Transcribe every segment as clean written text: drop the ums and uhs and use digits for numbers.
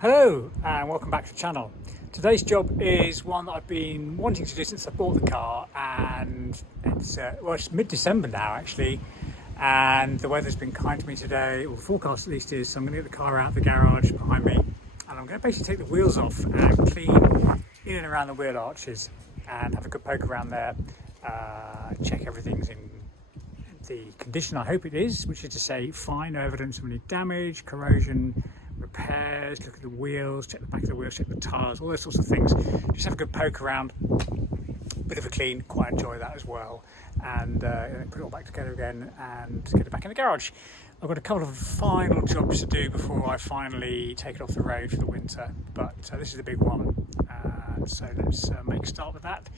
Hello and welcome back to the channel. Today's job is one that I've been wanting to do since I bought the car, and it's mid-December now actually, and the weather's been kind to me today, or the forecast at least is, so I'm going to get the car out of the garage behind me and I'm going to basically take the wheels off and clean in and around the wheel arches and have a good poke around there, check everything's in the condition I hope it is, which is to say fine, no evidence of any damage, corrosion, repairs, look at the wheels, check the back of the wheels, check the tyres, all those sorts of things. Just have a good poke around, bit of a clean, quite enjoy that as well, and put it all back together again and get it back in the garage. I've got a couple of final jobs to do before I finally take it off the road for the winter, but this is the big one. So let's make a start with that,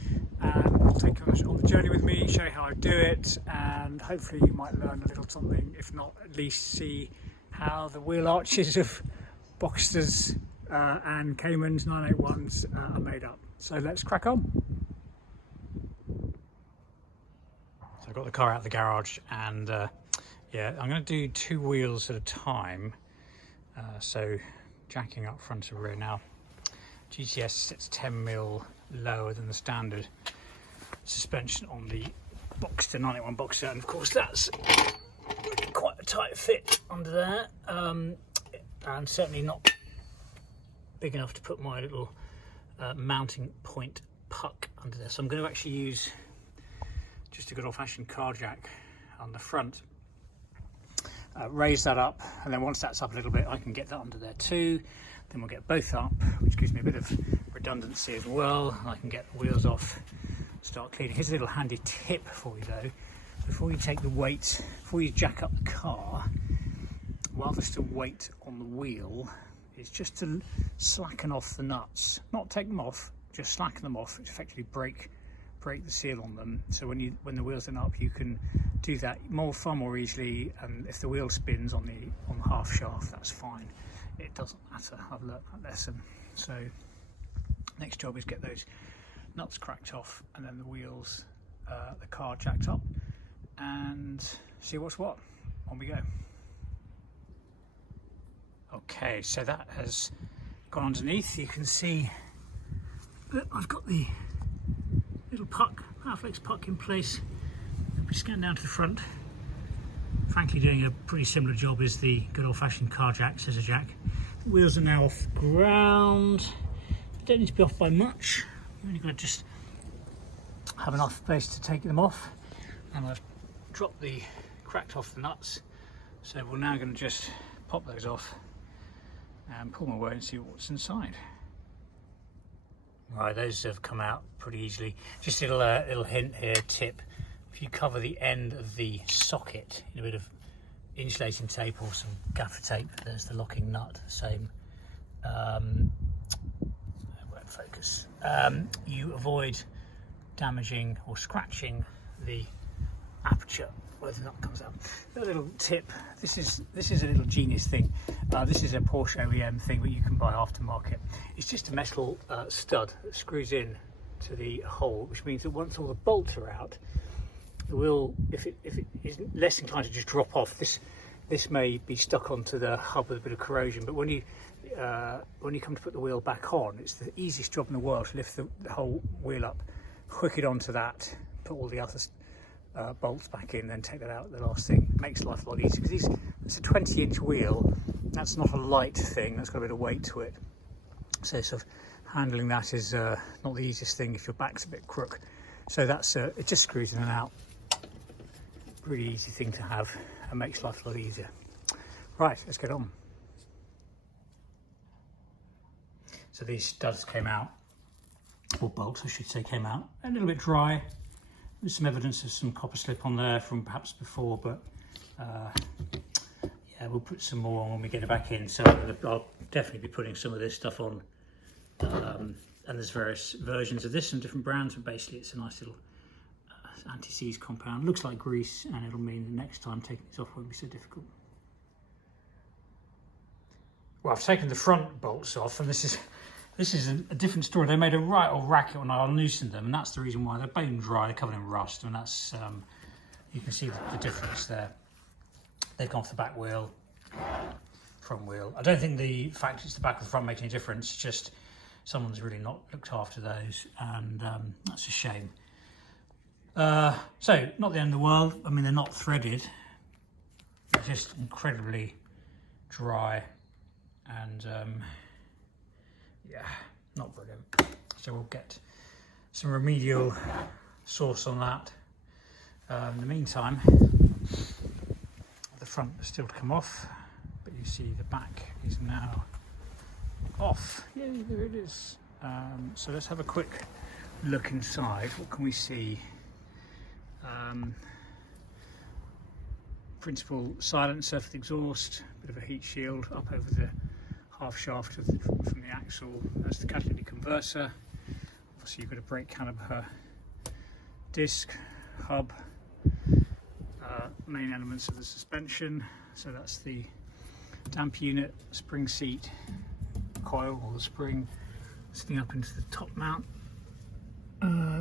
and I'll take you on the journey with me, show you how I do it, and hopefully you might learn a little something, if not at least see how the wheel arches of Boxsters and Caymans 981s are made up. So let's crack on. So I've got the car out of the garage, and yeah, I'm going to do two wheels at a time. So jacking up front and rear now. GTS sits 10mm lower than the standard suspension on the Boxster 981 Boxster, and of course that's quite a tight fit under there, and certainly not big enough to put my little mounting point puck under there. So I'm going to actually use just a good old-fashioned car jack on the front, raise that up, and then once that's up a little bit I can get that under there too. Then we'll get both up, which gives me a bit of redundancy as well. I can get the wheels off, start cleaning. Here's a little handy tip for you though. Before you take the weight, before you jack up the car, while there's still weight on the wheel, it's just to slacken off the nuts. Not take them off, just slacken them off, which effectively break the seal on them. So when the wheels are up, you can do that far more easily. And if the wheel spins on the half shaft, that's fine. It doesn't matter. I've learnt that lesson. So next job is get those nuts cracked off, and then the wheels, the car jacked up, and see what's what. On we go. Okay, so that has gone underneath. You can see that I've got the little puck, Powerflex puck in place. We scan down to the front. Frankly, doing a pretty similar job as the good old-fashioned car jack, scissor jack. The wheels are now off the ground. They don't need to be off by much. I'm only going to just have enough space to take them off, and I've dropped the cracked off the nuts, so we're now going to just pop those off and pull them away and see what's inside. Right, those have come out pretty easily. Just a little hint here, tip: if you cover the end of the socket in a bit of insulating tape or some gaffer tape, there's the locking nut, same. It won't focus. You avoid damaging or scratching the aperture where the nut comes out. A little tip: this is a little genius thing. This is a Porsche OEM thing that you can buy aftermarket. It's just a metal stud that screws in to the hole, which means that once all the bolts are out, the wheel, if it is less inclined to just drop off, this may be stuck onto the hub with a bit of corrosion. But when you come to put the wheel back on, it's the easiest job in the world to lift the whole wheel up, hook it onto that, put all the other bolts back in, then take that out. The last thing makes life a lot easier, because it's a 20-inch wheel. That's not a light thing. That's got a bit of weight to it. So sort of handling that is not the easiest thing if your back's a bit crook. So that's it just screws in and out. Really easy thing to have, and makes life a lot easier. Right, let's get on. So these studs came out, or bolts I should say, came out a little bit dry. There's some evidence of some copper slip on there from perhaps before, but yeah, we'll put some more on when we get it back in. So I'll definitely be putting some of this stuff on, and there's various versions of this from different brands, but basically it's a nice little anti-seize compound. Looks like grease, and it'll mean the next time taking this off won't be so difficult. Well, I've taken the front bolts off, and this is a different story. They made a right old racket when I unloosened them, and that's the reason why they're bone dry, they're covered in rust, and that's you can see the difference there. They've gone off the back wheel, front wheel. I don't think the fact it's the back of the front makes any difference. It's just someone's really not looked after those, and that's a shame. So not the end of the world. I mean, they're not threaded. They're just incredibly dry, and yeah, not brilliant. So we'll get some remedial sauce on that. In the meantime, the front is still to come off, but you see the back is now off. Yay, there it is. So let's have a quick look inside. What can we see? Principal silencer for the exhaust, bit of a heat shield up over the half shaft from the axle. That's the catalytic converter. Obviously you've got a brake caliper, disc, hub, main elements of the suspension. So that's the damp unit, spring seat, coil or the spring sitting up into the top mount,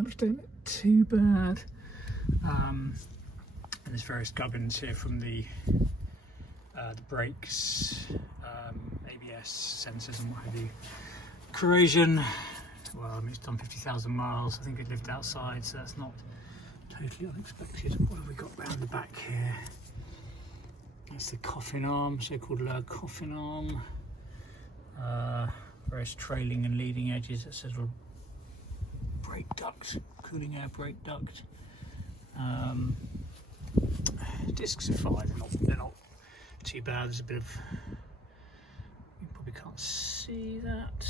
which don't look too bad. And there's various gubbins here from the brakes, ABS sensors and what have you. Corrosion, well, I mean, it's done 50,000 miles. I think it lived outside, so that's not totally unexpected. What have we got round the back here? That's the coffin arm, so-called coffin arm. Various trailing and leading edges. That's a little brake duct, cooling air brake duct. Discs are fine, they're not too bad. There's a bit of, you probably can't see that.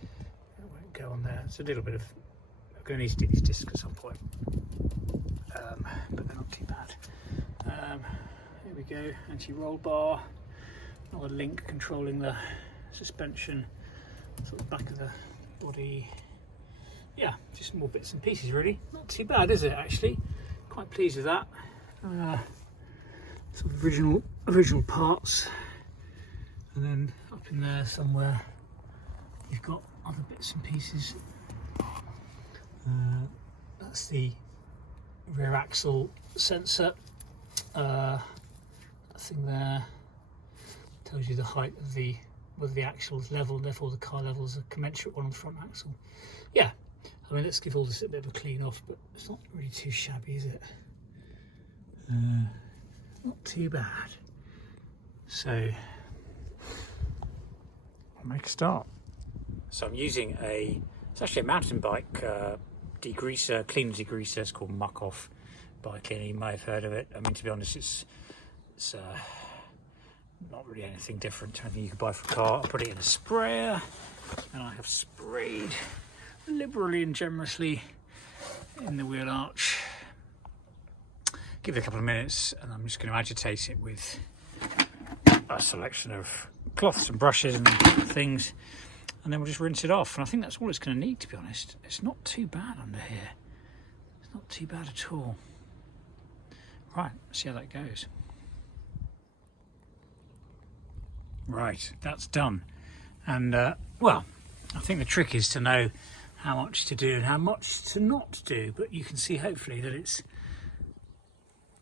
It won't go on there. It's a little bit of, I'm going to need to do these discs at some point, but they're not too bad. Here we go, anti-roll bar, another link controlling the suspension, sort of back of the body. Yeah, just more bits and pieces really. Not too bad, is it, actually? Quite pleased with that. Sort of original parts. And then up in there somewhere, you've got other bits and pieces. That's the rear axle sensor. That thing there tells you the height of whether the axle is level, therefore the car level is a commensurate one on the front axle. Yeah. I mean, let's give all this a bit of a clean off, but it's not really too shabby, is it? Not too bad. So, I'll make a start. So I'm using it's actually a mountain bike degreaser, clean degreaser. It's called Muck Off Bike Cleaner. You may have heard of it. I mean, to be honest, it's not really anything different to anything you could buy for a car. I put it in a sprayer, and I have sprayed liberally and generously in the wheel arch. Give it a couple of minutes, and I'm just going to agitate it with a selection of cloths and brushes and things, and then we'll just rinse it off. And I think that's all it's going to need, to be honest. It's not too bad under here. It's not too bad at all. Right, let's see how that goes. Right, that's done. And well, I think the trick is to know how much to do and how much to not do, but you can see hopefully that it's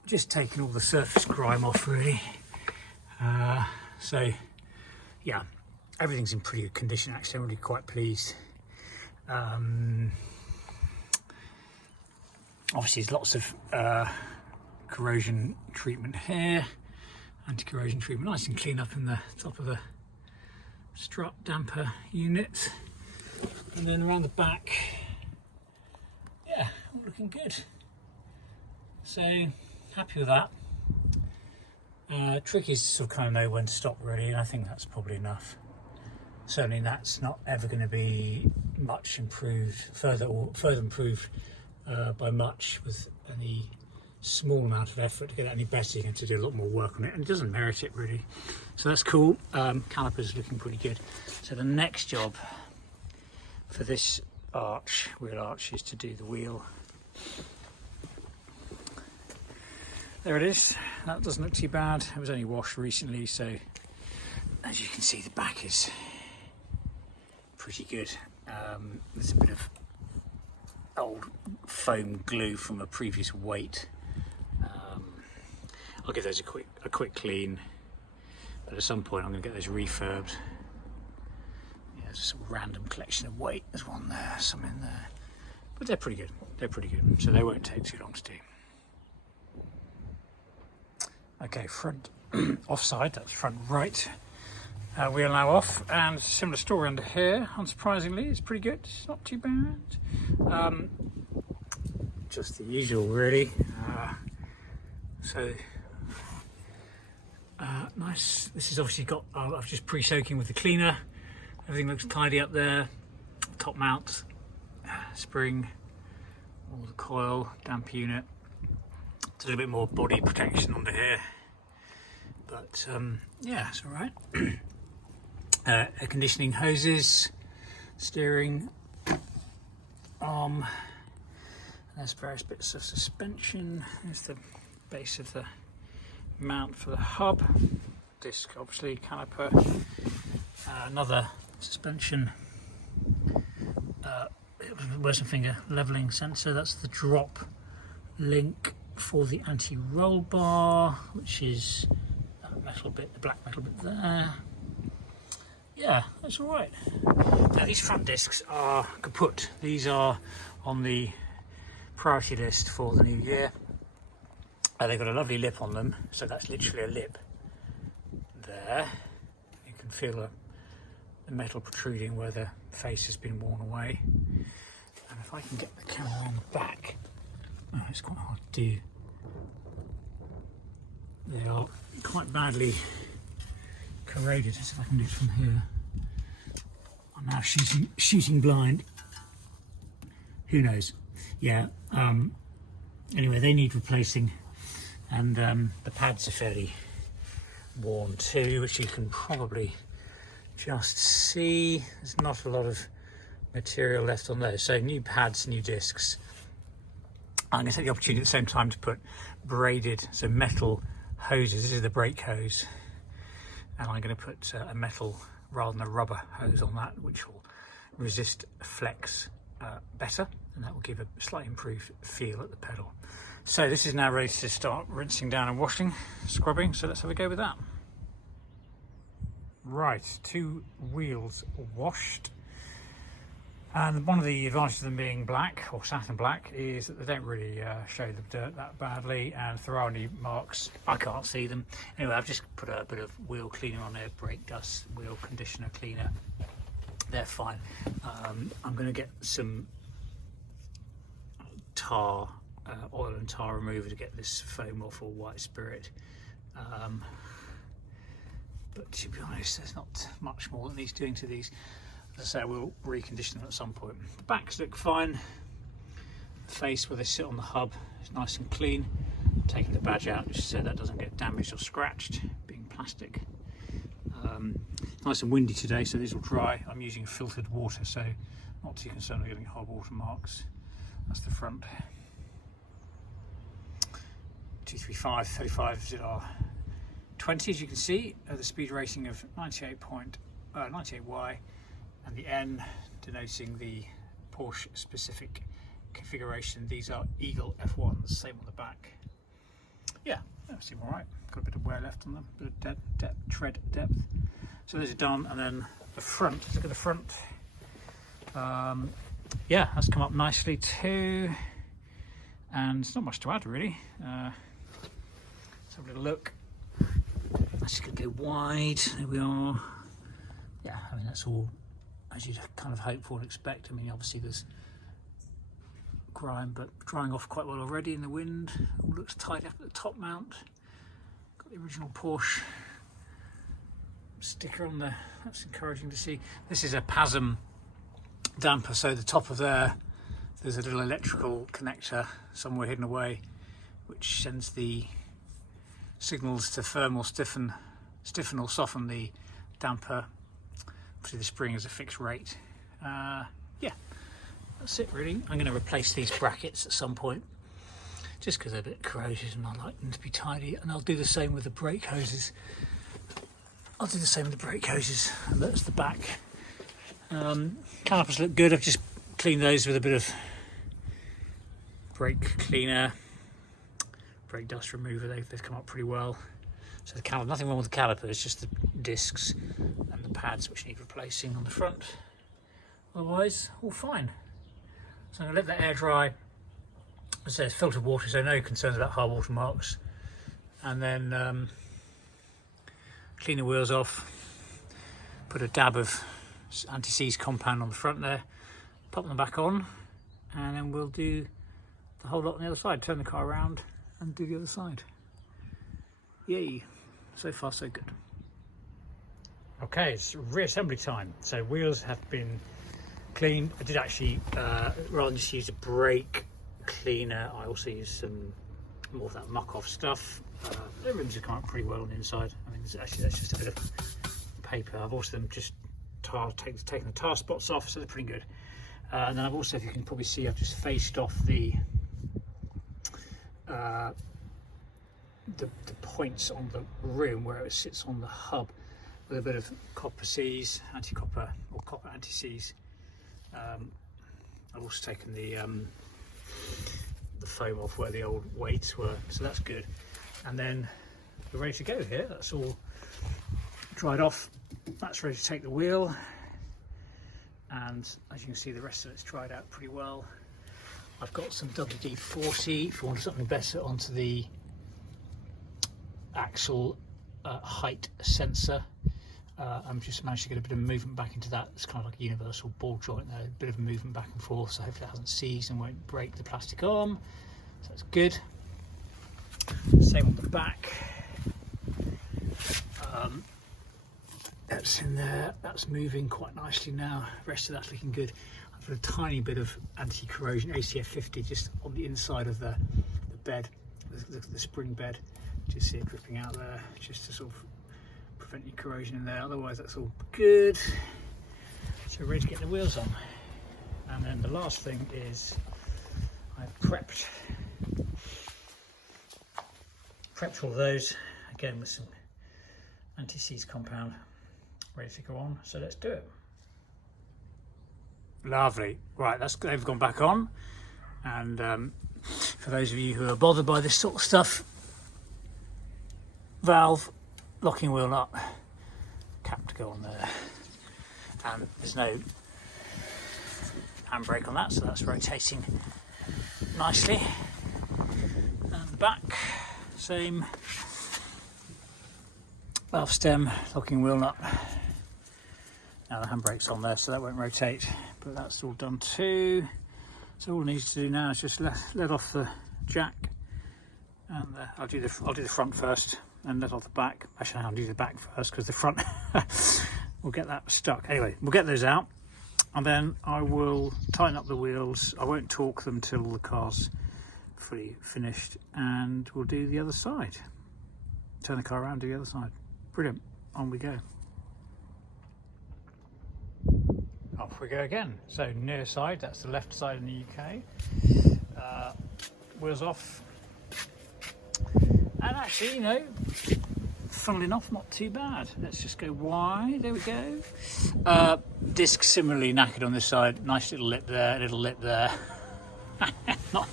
just taken all the surface grime off really. So yeah, everything's in pretty good condition actually. I'm really quite pleased. Obviously there's lots of corrosion treatment here, anti-corrosion treatment, nice and clean up in the top of the strut damper unit. And then around the back, yeah, all looking good. So happy with that. Trick is to sort of kind of know when to stop really, and I think that's probably enough. Certainly that's not ever going to be much improved, further improved by much with any small amount of effort. To get it any better, you have to do a lot more work on it, and it doesn't merit it really. So that's cool. Calipers looking pretty good. So the next job for this wheel arch is to do the wheel. There it is. That doesn't look too bad. It was only washed recently, so as you can see the back is pretty good. There's a bit of old foam glue from a previous weight. I'll give those a quick clean. but at some point I'm going to get those refurbed. Yeah, there's a sort of random collection of weight. There's one there, some in there, but they're pretty good. They're pretty good, so they won't take too long to do. Okay, front offside, that's front right. Wheel now off, and similar story under here. Unsurprisingly, it's pretty good. It's not too bad. Just the usual, really. Nice. This is obviously got. I've just pre-soaking with the cleaner. Everything looks tidy up there. Top mount, spring, all the coil, damp unit. It's a little bit more body protection under here, but yeah, it's all right. Air conditioning hoses, steering arm, and there's various bits of suspension. There's the base of the mount for the hub, disc obviously, caliper, another suspension, where's my finger, leveling sensor. That's the drop link for the anti-roll bar, which is that metal bit, the black metal bit there. Yeah, that's all right. Now these front discs are kaput. These are on the priority list for the new year. They've got a lovely lip on them, so that's literally a lip there. You can feel the metal protruding where the face has been worn away. And if I can get the camera on the back, oh, it's quite hard to do. They are quite badly corroded. Let's see if I can do it from here. I'm now shooting blind. Who knows? Yeah. Anyway, they need replacing, and the pads are fairly worn too, which you can probably just see. There's not a lot of material left on those. So new pads, new discs. I'm going to take the opportunity at the same time to put braided, so metal hoses. This is the brake hose, and I'm going to put a metal rather than a rubber hose on that, which will resist flex better, and that will give a slightly improved feel at the pedal. So this is now ready to start rinsing down and washing, scrubbing, so let's have a go with that. Right, 2 wheels washed. And one of the advantages of them being black, or satin black, is that they don't really show the dirt that badly, and if there are any marks, I can't see them. Anyway, I've just put a bit of wheel cleaner on there, brake dust, wheel conditioner cleaner. They're fine. I'm going to get some tar, oil and tar remover to get this foam off, or white spirit. But to be honest, there's not much more that needs doing to these. As I say, we'll recondition them at some point. The backs look fine. The face where they sit on the hub is nice and clean. I'm taking the badge out just so that doesn't get damaged or scratched, being plastic. Nice and windy today, so these will dry. I'm using filtered water, so not too concerned with getting hot water marks. That's the front. 235 35 ZR20, as you can see, the speed rating of 98Y. And the N denoting the Porsche specific configuration. These are Eagle F1s, same on the back. Yeah, they seem all right. Got a bit of wear left on them, a bit of tread depth. So those are done, and then the front. Let's look at the front. Yeah, that's come up nicely too. And it's not much to add really. Let's have a little look. That's just going to go wide. There we are. Yeah, I mean that's all as you'd kind of hope for and expect. I mean, obviously there's grime, but drying off quite well already in the wind. All looks tight up at the top mount. Got the original Porsche sticker on there. That's encouraging to see. This is a PASM damper, so the top of there's a little electrical connector somewhere hidden away, which sends the signals to firm or stiffen or soften the damper. Obviously the spring is a fixed rate. Yeah, that's it really. I'm going to replace these brackets at some point, just because they're a bit corroded and I like them to be tidy, and I'll do the same with the brake hoses. And that's the back. Calipers look good. I've just cleaned those with a bit of brake cleaner, brake dust remover. They've come up pretty well. So the caliper, nothing wrong with the caliper, it's just the discs and the pads which need replacing on the front. Otherwise, all fine. So I'm going to let that air dry. As I say, it's filtered water, so no concerns about high water marks. And then clean the wheels off, put a dab of anti-seize compound on the front there, pop them back on, and then we'll do the whole lot on the other side. Turn the car around and do the other side. Yay, so far so good. Okay, it's reassembly time. So wheels have been cleaned. I did actually, rather than just use a brake cleaner, I also used some more of that muck-off stuff. The rims have come out pretty well on the inside. I mean, that's just a bit of paper. I've also just taken the tar spots off, so they're pretty good. And then I've also, if you can probably see, I've just faced off the points on the rim where it sits on the hub with a bit of copper seize, anti-copper or copper anti-seize. I've also taken the foam off where the old weights were, so that's good. And then we're ready to go here. That's all dried off. That's ready to take the wheel. And as you can see, the rest of it's dried out pretty well. I've got some WD-40 if you want something better onto the axle height sensor. I'm just managed to get a bit of movement back into that. It's kind of like a universal ball joint there, a bit of movement back and forth, so hopefully it hasn't seized and won't break the plastic arm. So that's good. Same on the back. That's in there, that's moving quite nicely now. The rest of that's looking good. I've got a tiny bit of anti-corrosion ACF 50 just on the inside of the bed, the spring bed. Just see it dripping out there, just to sort of prevent any corrosion in there. Otherwise that's all good. So we're ready to get the wheels on. And then the last thing is I've prepped all of those, again with some anti-seize compound, ready to go on. So let's do it. Lovely. Right, they've gone back on. And for those of you who are bothered by this sort of stuff, valve, locking wheel nut, cap to go on there. And there's no handbrake on that, so that's rotating nicely. And the back, same. Valve stem, locking wheel nut. Now the handbrake's on there, so that won't rotate, but that's all done too. So all it needs to do now is just let off the jack, and I'll do the front first and let off the back. Actually, I'll do the back first because the front will get that stuck. Anyway, we'll get those out, and then I will tighten up the wheels. I won't torque them till the car's fully finished, and we'll do the other side. Turn the car around, do the other side. Brilliant, on we go. Off we go again. So near side, that's the left side in the UK. Wheels off. And actually, you know, funnily enough, not too bad. Let's just go wide, there we go. Disc similarly knackered on this side. Nice little lip there, little lip there. not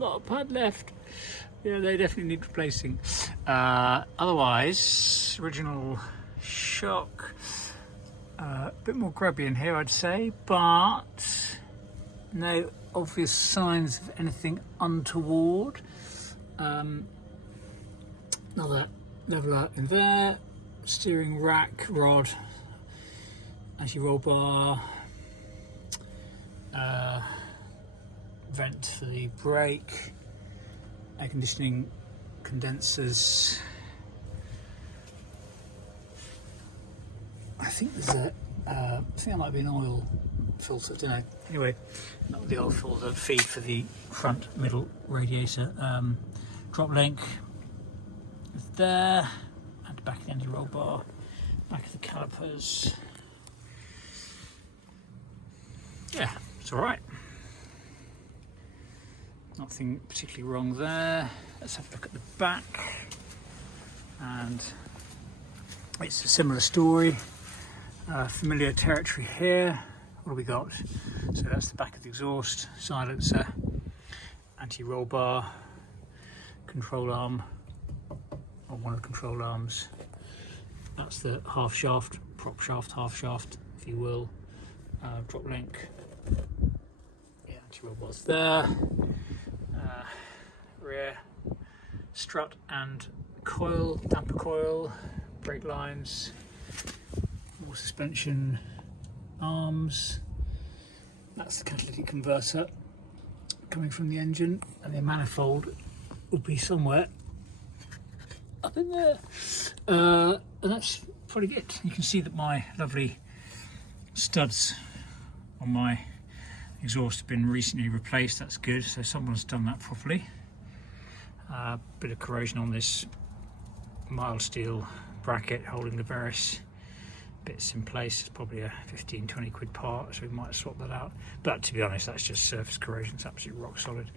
a pad left. Yeah, they definitely need replacing. Otherwise, original shock. A bit more grubby in here, I'd say, but no obvious signs of anything untoward. Another leveler in there, steering rack rod, anti-roll bar, vent for the brake, air conditioning condensers. I think there's I think that might be an oil filter, I don't know. Anyway, not the oil filter, feed for the front middle radiator. Drop link is there, and back of the anti-roll bar, back of the calipers. Yeah, it's all right. Nothing particularly wrong there. Let's have a look at the back, and it's a similar story. Familiar territory here. What have we got? So that's the back of the exhaust, silencer, anti-roll bar, control arm on one of the control arms. That's the half shaft, prop shaft, half shaft, if you will. Drop link. Yeah, anti-roll there. Rear strut and coil, damper coil, brake lines, more suspension arms. That's the catalytic converter coming from the engine, and the manifold will be somewhere up in there. And that's probably it. You can see that my lovely studs on my exhaust have been recently replaced. That's good, so someone's done that properly. Bit of corrosion on this mild steel bracket holding the various bits in place. It's probably a 15-20 quid part, so we might swap that out, but to be honest, that's just surface corrosion. It's absolutely rock solid.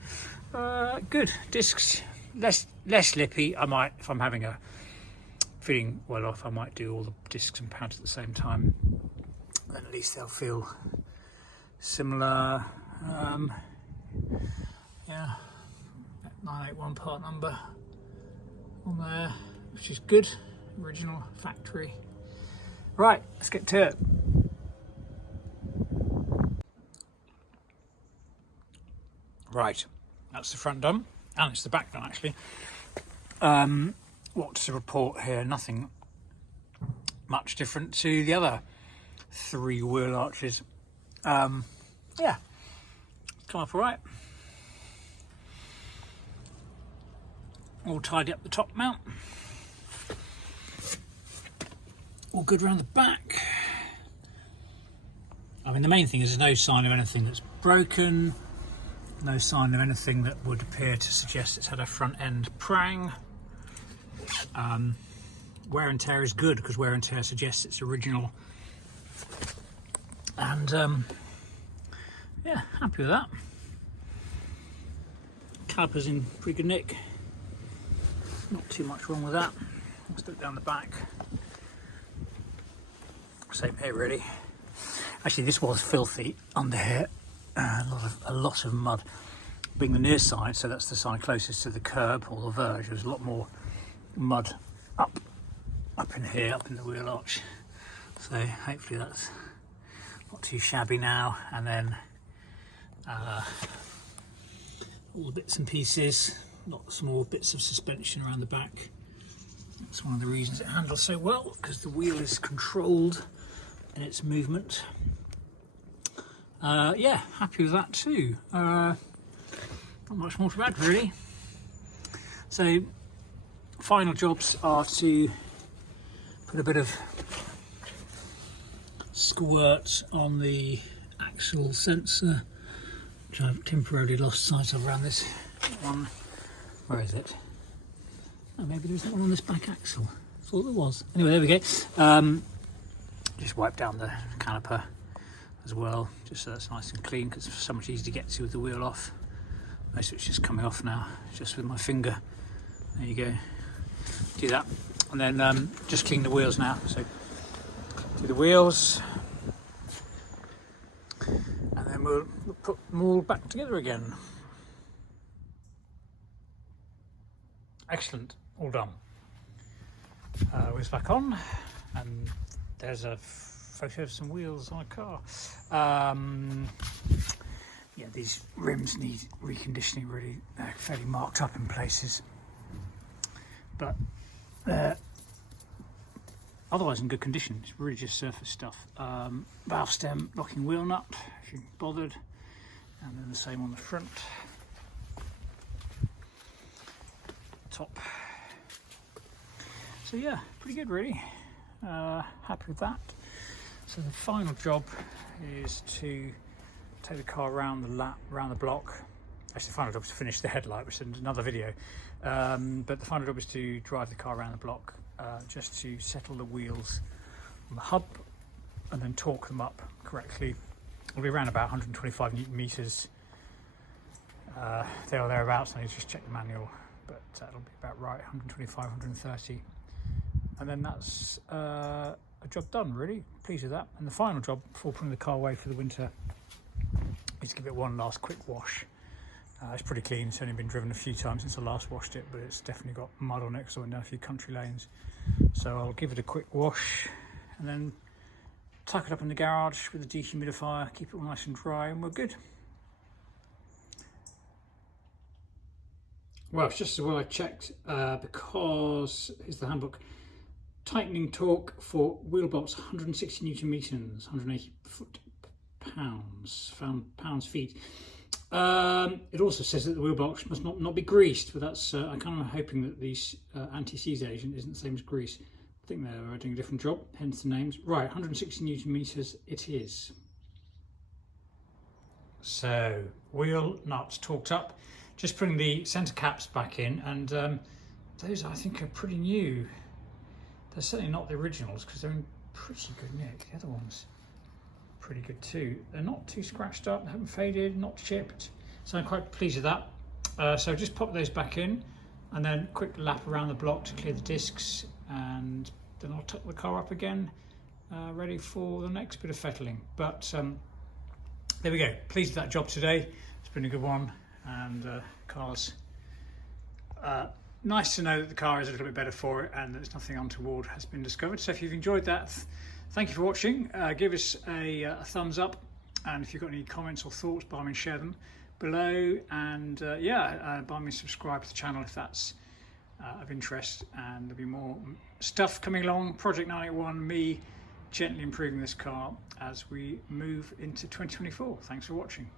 Good. Discs less slippy. I might, if I'm having a feeling well off, I might do all the discs and pads at the same time, then at least they'll feel similar. Yeah, 981 part number on there, which is good. Original factory. Right, let's get to it. Right, that's the front done, and it's the back done actually. What's the report here? Nothing much different to the other 3 wheel arches. Yeah, come up all right. All tidy up the top mount. All good around the back. I mean, the main thing is there's no sign of anything that's broken, no sign of anything that would appear to suggest it's had a front end prang. Wear and tear is good, because wear and tear suggests it's original. And yeah, happy with that. Calipers in pretty good nick. Not too much wrong with that. Let's look down the back. Same here really. Actually, this was filthy under here. A lot of mud. Being the near side, so that's the side closest to the curb or the verge, there's a lot more mud up in here, up in the wheel arch. So hopefully that's not too shabby now. And then all the bits and pieces, lots more bits of suspension around the back. That's one of the reasons it handles so well, because the wheel is controlled in its movement. Yeah, happy with that too. Not much more to add really. So final jobs are to put a bit of squirt on the axle sensor, which I've temporarily lost sight of around this one. Where is it? Oh, maybe there's that one on this back axle. Thought there was. Anyway, there we go. Just wipe down the caliper as well, just so that's nice and clean, because it's so much easier to get to with the wheel off. Most of it's just coming off now, just with my finger. There you go. Do that, and then just clean the wheels now. So do the wheels, and then we'll put them all back together again. Excellent, all done. Wheels back on, and there's a photo of some wheels on a car. Yeah, these rims need reconditioning really. They're fairly marked up in places, but they're otherwise in good condition. It's really just surface stuff. Valve stem, locking wheel nut, if you're bothered, and then the same on the front. Top. So yeah, pretty good really. Happy with that. So the final job is to take the car around the block. Actually, the final job is to finish the headlight, which is another video. But the final job is to drive the car around the block, just to settle the wheels on the hub and then torque them up correctly. It'll be around about 125 Newton meters. There or thereabouts. I need to just check the manual, but it'll be about right, 125, 130. And then that's a job done, really. Pleased with that. And the final job before putting the car away for the winter is to give it one last quick wash It's pretty clean. It's only been driven a few times since I last washed it, but it's definitely got mud on it because I went down a few country lanes. So I'll give it a quick wash and then tuck it up in the garage with a dehumidifier, keep it all nice and dry, and we're good. Well, it's just as well I checked because here's the handbook. Tightening torque for wheel bolts 160 Newton meters, 180 pounds-feet. It also says that the wheel box must not be greased, but that's I'm kind of hoping that the anti-seize agent isn't the same as grease. I think they're doing a different job, hence the names. Right, 160 Newton meters it is. So wheel nuts torqued up. Just putting the centre caps back in, and those I think are pretty new. They're certainly not the originals because they're in pretty good nick. The other ones pretty good too. They're not too scratched up, they haven't faded, not chipped. So I'm quite pleased with that. So just pop those back in and then quick lap around the block to clear the discs, and then I'll tuck the car up again, ready for the next bit of fettling. But there we go. Pleased with that job today. It's been a good one, and car's nice to know that the car is a little bit better for it and that nothing untoward has been discovered. So if you've enjoyed that, thank you for watching. Give us a thumbs up, and if you've got any comments or thoughts, by all means share them below, and by all means subscribe to the channel if that's of interest, and there'll be more stuff coming along. Project 981, me gently improving this car as we move into 2024. Thanks for watching.